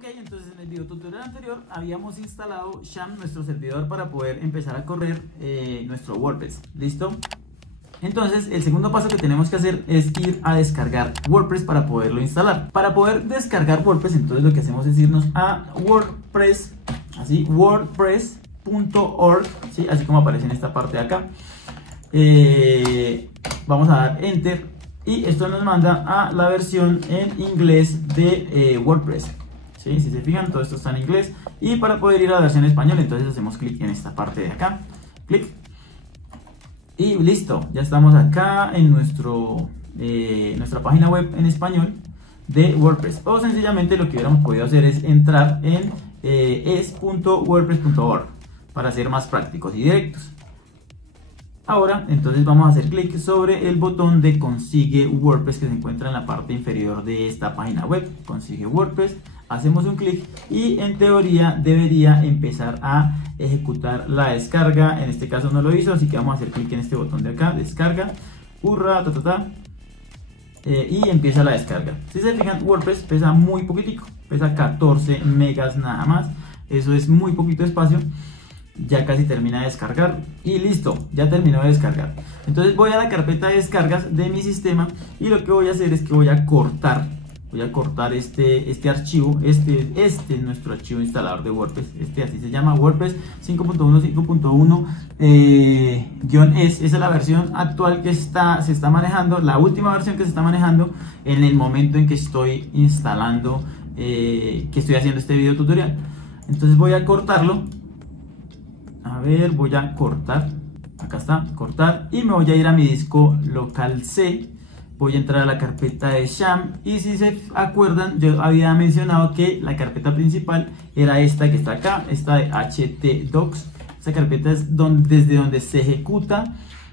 Ok, entonces en el video tutorial anterior habíamos instalado Sham, nuestro servidor, para poder empezar a correr nuestro WordPress. ¿Listo? Entonces el segundo paso que tenemos que hacer es ir a descargar WordPress para poderlo instalar. Para poder descargar WordPress, entonces lo que hacemos es irnos a WordPress, así, wordpress.org, ¿sí? Así como aparece en esta parte de acá. Vamos a dar Enter y esto nos manda a la versión en inglés de WordPress. ¿Sí? Si se fijan, todo esto está en inglés. Y para poder ir a la versión español, entonces hacemos clic en esta parte de acá. Clic. Y listo, ya estamos acá en nuestra página web en español de WordPress. O sencillamente lo que hubiéramos podido hacer es entrar en es.wordpress.org para ser más prácticos y directos. Ahora, entonces vamos a hacer clic sobre el botón de Consigue WordPress que se encuentra en la parte inferior de esta página web. Consigue WordPress. Hacemos un clic y en teoría debería empezar a ejecutar la descarga. En este caso no lo hizo, así que vamos a hacer clic en este botón de acá, descarga, hurra, y empieza la descarga. Si se fijan, WordPress pesa muy poquitico, pesa 14 megas nada más. Eso es muy poquito espacio. Ya casi termina de descargar y listo, ya terminó de descargar. Entonces voy a la carpeta de descargas de mi sistema y lo que voy a hacer es que voy a cortar este archivo. Este es nuestro archivo instalador de WordPress. Así se llama, WordPress 5.1.5.1-es. Esa es la versión actual que se está manejando, la última versión que se está manejando en el momento en que estoy instalando, que estoy haciendo este video tutorial. Entonces voy a cortarlo. A ver, voy a cortar. Acá está, cortar. Y me voy a ir a mi disco local C. Voy a entrar a la carpeta de Sham y si se acuerdan, yo había mencionado que la carpeta principal era esta que está acá, esta de htdocs. Esta carpeta es desde donde se ejecuta,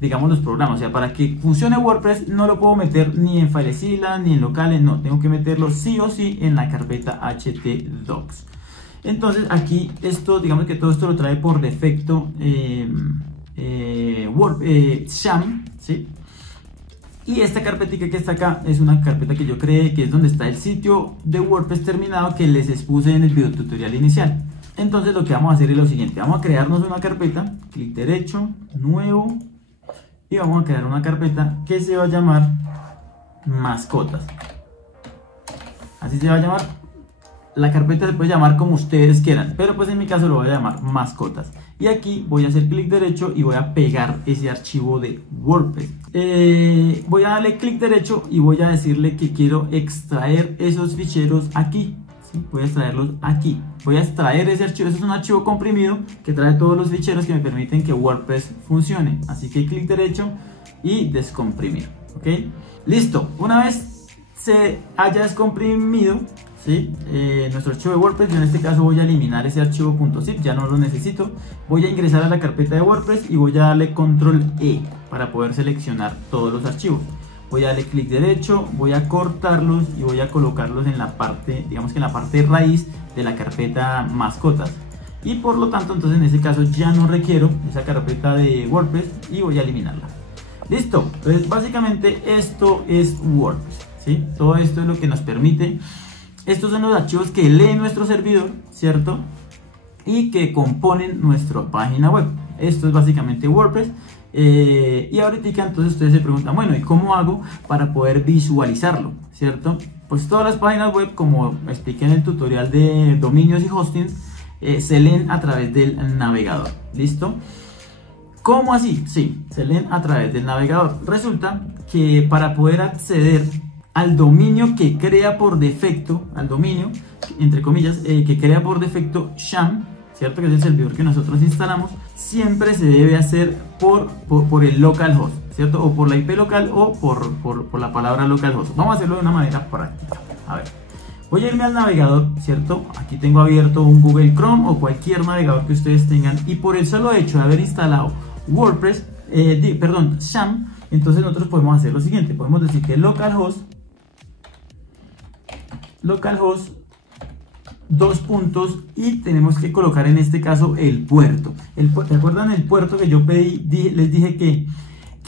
digamos, los programas. O sea, para que funcione WordPress no lo puedo meter ni en FileZilla ni en locales, no, tengo que meterlo sí o sí en la carpeta htdocs. Entonces aquí esto, digamos que todo esto lo trae por defecto Sham, ¿sí? Y esta carpetita que está acá es una carpeta que yo creé, que es donde está el sitio de WordPress terminado que les expuse en el video tutorial inicial. Entonces lo que vamos a hacer es lo siguiente: vamos a crearnos una carpeta, clic derecho, nuevo, y vamos a crear una carpeta que se va a llamar mascotas. Así se va a llamar. La carpeta se puede llamar como ustedes quieran, pero pues en mi caso lo voy a llamar mascotas. Y aquí voy a hacer clic derecho y voy a pegar ese archivo de WordPress. Voy a darle clic derecho y voy a decirle que quiero extraer esos ficheros aquí. ¿Sí? Voy a extraerlos aquí. Voy a extraer ese archivo. Eso es un archivo comprimido que trae todos los ficheros que me permiten que WordPress funcione. Así que clic derecho y descomprimir. ¿Ok? Listo. Una vez se haya descomprimido, ¿sí? Nuestro archivo de WordPress, yo en este caso voy a eliminar ese archivo .zip, ya no lo necesito. Voy a ingresar a la carpeta de WordPress y voy a darle control E para poder seleccionar todos los archivos. Voy a darle clic derecho, voy a cortarlos y voy a colocarlos en la parte, digamos que en la parte raíz de la carpeta mascotas. Y por lo tanto, entonces en ese caso ya no requiero esa carpeta de WordPress y voy a eliminarla. Listo, entonces básicamente esto es WordPress, ¿sí? Todo esto es lo que nos permite. Estos son los archivos que lee nuestro servidor, ¿cierto? Y que componen nuestra página web. Esto es básicamente WordPress. Y ahorita entonces ustedes se preguntan, bueno, ¿y cómo hago para poder visualizarlo? ¿Cierto? Pues todas las páginas web, como expliqué en el tutorial de dominios y hostings, se leen a través del navegador. ¿Listo? ¿Cómo así? Sí, se leen a través del navegador. Resulta que para poder acceder al dominio que crea por defecto, al dominio, entre comillas, que crea por defecto Sham, ¿cierto? Que es el servidor que nosotros instalamos, siempre se debe hacer por el localhost, ¿cierto? O por la IP local o por la palabra localhost. Vamos a hacerlo de una manera práctica. A ver, voy a irme al navegador, ¿cierto? Aquí tengo abierto un Google Chrome o cualquier navegador que ustedes tengan, y por el solo hecho de haber instalado WordPress, Sham, entonces nosotros podemos hacer lo siguiente: podemos decir que localhost 2 puntos y tenemos que colocar en este caso el puerto. ¿Te acuerdan el puerto que yo pedí? Les dije que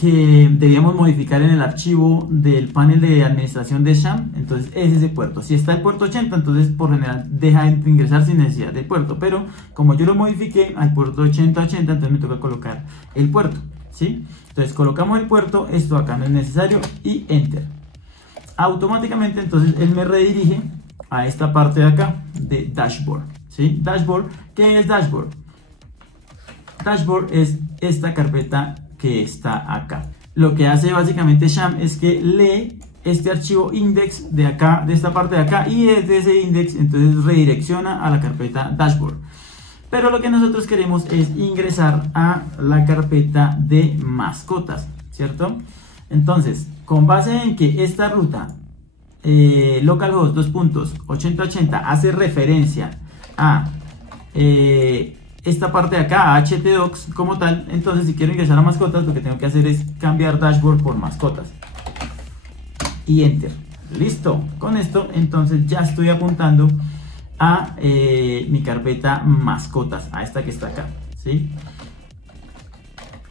que debíamos modificar en el archivo del panel de administración de Sham. Entonces es ese puerto. Si está el puerto 80, entonces por general deja de ingresar sin necesidad del puerto, pero como yo lo modifiqué al puerto 8080, entonces me toca colocar el puerto, ¿sí? Entonces colocamos el puerto, esto acá no es necesario, y enter. Automáticamente entonces él me redirige a esta parte de acá de dashboard, ¿sí? Dashboard, ¿qué es dashboard? Dashboard es esta carpeta que está acá. Lo que hace básicamente Sham es que lee este archivo index de acá, de esta parte de acá, y desde ese index entonces redirecciona a la carpeta dashboard. Pero lo que nosotros queremos es ingresar a la carpeta de mascotas, ¿cierto? Entonces, con base en que esta ruta localhost 2.8080 hace referencia a esta parte de acá, htdocs como tal, entonces si quiero ingresar a mascotas, lo que tengo que hacer es cambiar dashboard por mascotas y enter. Listo, con esto entonces ya estoy apuntando a mi carpeta mascotas, a esta que está acá, ¿sí?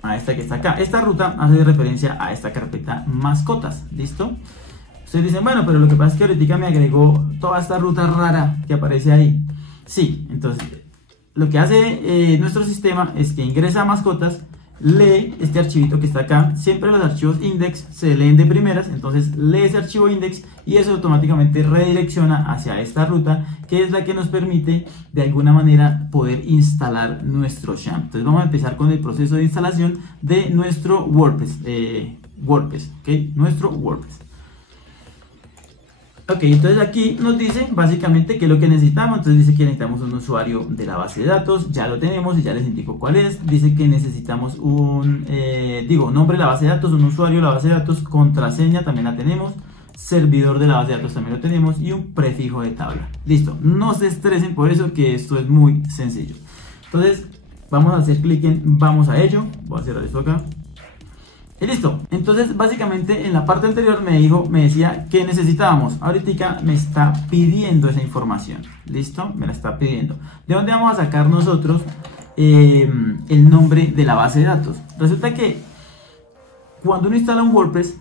A esta que está acá. Esta ruta hace referencia a esta carpeta mascotas, ¿listo? Ustedes dicen, bueno, pero lo que pasa es que ahorita me agregó toda esta ruta rara que aparece ahí. Sí, entonces lo que hace nuestro sistema es que ingresa a mascotas, lee este archivito que está acá. Siempre los archivos index se leen de primeras, entonces lee ese archivo index y eso automáticamente redirecciona hacia esta ruta, que es la que nos permite de alguna manera poder instalar nuestro Sham. Entonces vamos a empezar con el proceso de instalación de nuestro WordPress, ¿ok? Nuestro WordPress. Ok, entonces aquí nos dice básicamente qué es lo que necesitamos. Entonces dice que necesitamos un usuario de la base de datos, ya lo tenemos y ya les indico cuál es. Dice que necesitamos un, nombre de la base de datos, un usuario de la base de datos, contraseña también la tenemos, servidor de la base de datos también lo tenemos y un prefijo de tabla. Listo, no se estresen por eso, que esto es muy sencillo. Entonces vamos a hacer clic en vamos a ello. Voy a cerrar esto acá. Y listo. Entonces básicamente en la parte anterior me decía que necesitábamos. Ahorita me está pidiendo esa información. Listo, me la está pidiendo. ¿De dónde vamos a sacar nosotros el nombre de la base de datos? Resulta que cuando uno instala un WordPress,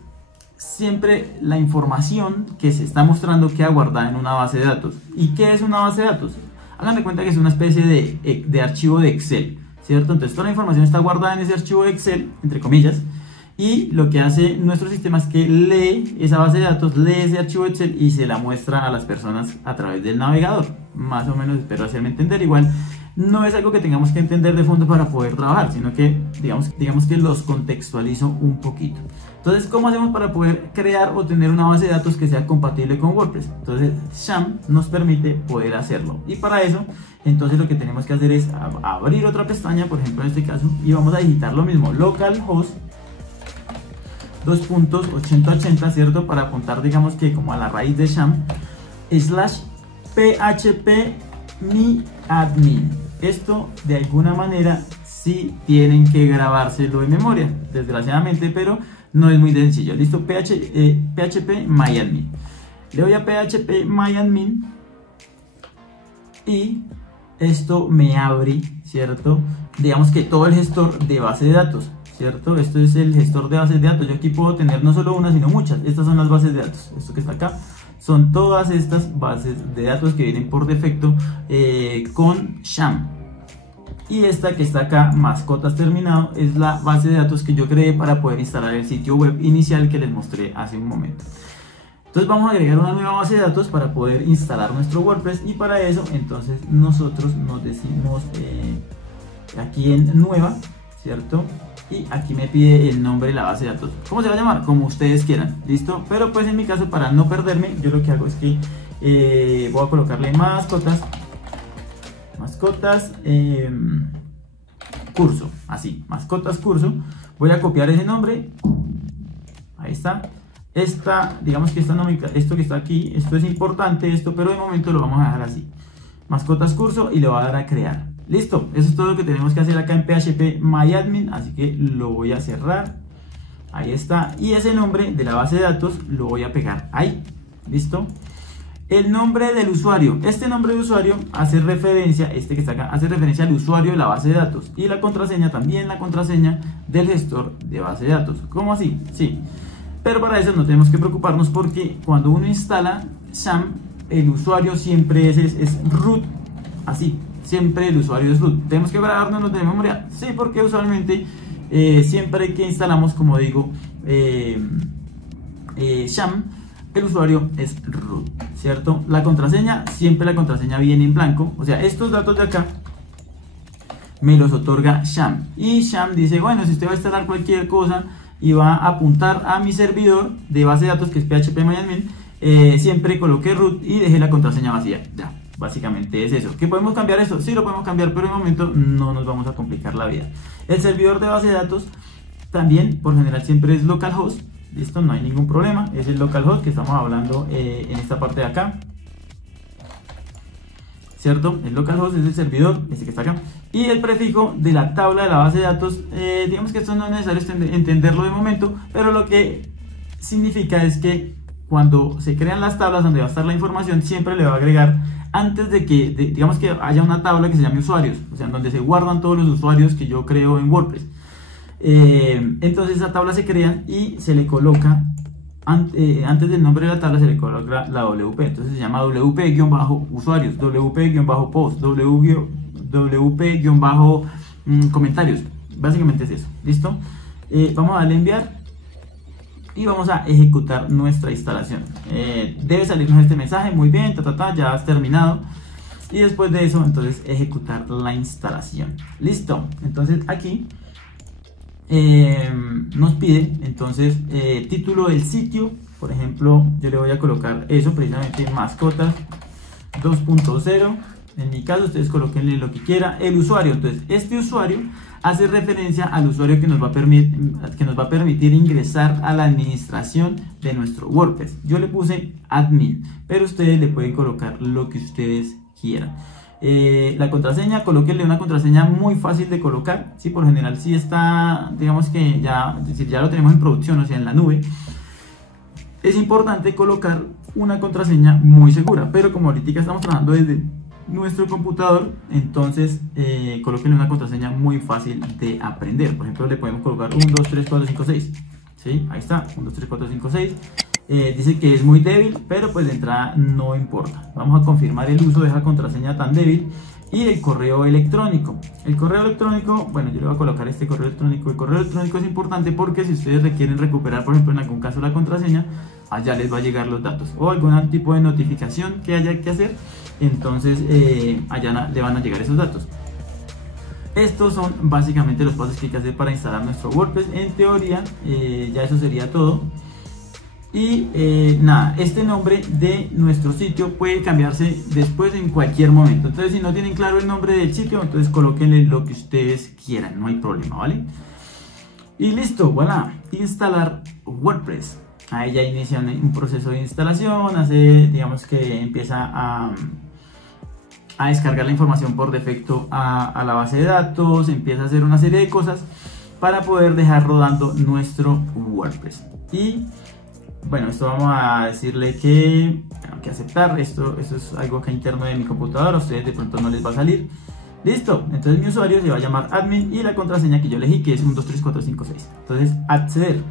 siempre la información que se está mostrando queda guardada en una base de datos. ¿Y qué es una base de datos? Hagan de cuenta que es una especie de archivo de Excel, ¿cierto? Entonces toda la información está guardada en ese archivo de Excel, entre comillas. Y lo que hace nuestro sistema es que lee esa base de datos, lee ese archivo Excel y se la muestra a las personas a través del navegador. Más o menos espero hacerme entender. Igual no es algo que tengamos que entender de fondo para poder trabajar, sino que digamos que los contextualizo un poquito. Entonces, ¿cómo hacemos para poder crear o tener una base de datos que sea compatible con WordPress? Entonces, Sham nos permite poder hacerlo. Y para eso, entonces lo que tenemos que hacer es abrir otra pestaña, por ejemplo en este caso, y vamos a digitar lo mismo, localhost 2.8080, ¿cierto? Para apuntar, digamos que como a la raíz de Sham, /php mi admin. Esto de alguna manera sí tienen que grabárselo en memoria, desgraciadamente, pero no es muy sencillo. Listo, php my admin. Le doy a php my admin y esto me abre, ¿cierto? Digamos que todo el gestor de base de datos, ¿cierto? Esto es el gestor de bases de datos. Yo aquí puedo tener no solo una, sino muchas. Estas son las bases de datos. Esto que está acá son todas estas bases de datos que vienen por defecto con Sham. Y esta que está acá, mascotas terminado, es la base de datos que yo creé para poder instalar el sitio web inicial que les mostré hace un momento. Entonces vamos a agregar una nueva base de datos para poder instalar nuestro WordPress, y para eso entonces nosotros nos decimos aquí en nueva, ¿cierto? Y aquí me pide el nombre de la base de datos. ¿Cómo se va a llamar? Como ustedes quieran, ¿listo? Pero pues en mi caso, para no perderme, yo lo que hago es que voy a colocarle mascotas curso, así, mascotas curso. Voy a copiar ese nombre, ahí está. Digamos que esto que está aquí, esto es importante, pero de momento lo vamos a dejar así, mascotas curso, y le voy a dar a crear. Listo, eso es todo lo que tenemos que hacer acá en php my admin, así que lo voy a cerrar. Ahí está, y ese nombre de la base de datos lo voy a pegar ahí. Listo. El nombre del usuario. Este nombre de usuario hace referencia, este que está acá, hace referencia al usuario de la base de datos. Y la contraseña también, la contraseña del gestor de base de datos. ¿Cómo así? Sí. Pero para eso no tenemos que preocuparnos porque cuando uno instala SAM, el usuario siempre es root. Así, siempre el usuario es root. ¿Tenemos que guardarnos de memoria? Sí, porque usualmente siempre que instalamos, como digo, SAM, el usuario es root, ¿cierto? La contraseña, siempre la contraseña viene en blanco. O sea, estos datos de acá me los otorga SAM. Y SAM dice, bueno, si usted va a instalar cualquier cosa y va a apuntar a mi servidor de base de datos que es phpMyAdmin, siempre coloque root y deje la contraseña vacía. Ya, básicamente es eso. ¿Que podemos cambiar eso? Sí, lo podemos cambiar, pero en el momento no nos vamos a complicar la vida. El servidor de base de datos también, por general, siempre es localhost. Listo, no hay ningún problema. Es el localhost que estamos hablando en esta parte de acá, ¿cierto? El localhost es el servidor, este que está acá. Y el prefijo de la tabla de la base de datos, digamos que esto no es necesario entenderlo de momento, pero lo que significa es que cuando se crean las tablas donde va a estar la información, siempre le va a agregar, antes de que, digamos que haya una tabla que se llame usuarios, o sea, en donde se guardan todos los usuarios que yo creo en WordPress. Entonces esa tabla se crea y se le coloca antes del nombre de la tabla se le coloca la WP, entonces se llama WP-usuarios, WP-post, WP-comentarios. Básicamente es eso. ¿Listo? Vamos a darle a enviar y vamos a ejecutar nuestra instalación. Debe salirnos este mensaje, muy bien, ya has terminado. Y después de eso, entonces ejecutar la instalación. Listo. Entonces aquí nos pide entonces título del sitio. Por ejemplo, yo le voy a colocar eso, precisamente mascotas 2.0. En mi caso, ustedes colóquenle lo que quiera. El usuario, entonces este usuario hace referencia al usuario que nos va a permitir ingresar a la administración de nuestro WordPress. Yo le puse admin, pero ustedes le pueden colocar lo que ustedes quieran. La contraseña, colóquenle una contraseña muy fácil de colocar. Sí, por general sí está, digamos que ya, es decir, ya lo tenemos en producción, o sea, en la nube. Es importante colocar una contraseña muy segura, pero como ahorita estamos trabajando desde nuestro computador, entonces colóquenle una contraseña muy fácil de aprender. Por ejemplo, le podemos colocar 1, 2, 3, 4, 5, 6. ¿Sí? Ahí está, 1, 2, 3, 4, 5, 6. Dice que es muy débil, pero pues de entrada no importa. Vamos a confirmar el uso de esa contraseña tan débil. Y el correo electrónico. El correo electrónico, bueno, yo le voy a colocar este correo electrónico. El correo electrónico es importante porque si ustedes requieren recuperar, por ejemplo, en algún caso la contraseña, allá les va a llegar los datos. O algún tipo de notificación que haya que hacer, entonces allá le van a llegar esos datos. Estos son básicamente los pasos que hay que hacer para instalar nuestro WordPress. En teoría, ya eso sería todo. Y nada, este nombre de nuestro sitio puede cambiarse después en cualquier momento. Entonces, si no tienen claro el nombre del sitio, entonces colóquenle lo que ustedes quieran, no hay problema, ¿vale? Y listo, voilà, instalar WordPress. Ahí ya inicia un proceso de instalación, digamos que empieza a descargar la información por defecto a la base de datos, empieza a hacer una serie de cosas para poder dejar rodando nuestro WordPress. Y bueno, esto vamos a decirle que aceptar, esto es algo acá interno de mi computadora, a ustedes de pronto no les va a salir. Listo, entonces mi usuario se va a llamar admin y la contraseña que yo elegí, que es 1234566. Entonces, acceder.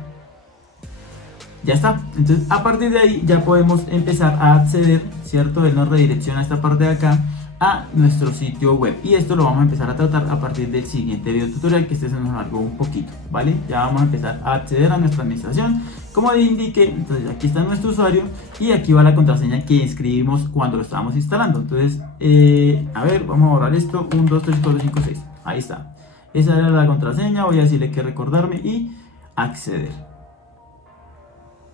Ya está, entonces a partir de ahí ya podemos empezar a acceder, ¿cierto? Él nos redirecciona a esta parte de acá a nuestro sitio web, y esto lo vamos a empezar a tratar a partir del siguiente video tutorial, que este se nos alargó un poquito, ¿vale? Ya vamos a empezar a acceder a nuestra administración, como le indiqué. Entonces aquí está nuestro usuario y aquí va la contraseña que escribimos cuando lo estábamos instalando. Entonces, a ver, vamos a borrar esto, 1, 2, 3, 4, 5, 6, ahí está, esa era la contraseña. Voy a decirle que recordarme y acceder.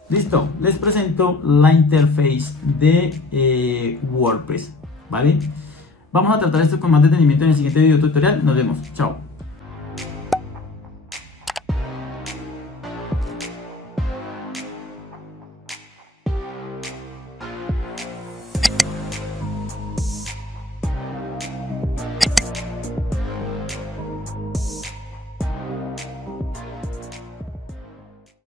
Listo, les presento la interface de WordPress, ¿vale? Vamos a tratar esto con más detenimiento en el siguiente video tutorial. Nos vemos, chao.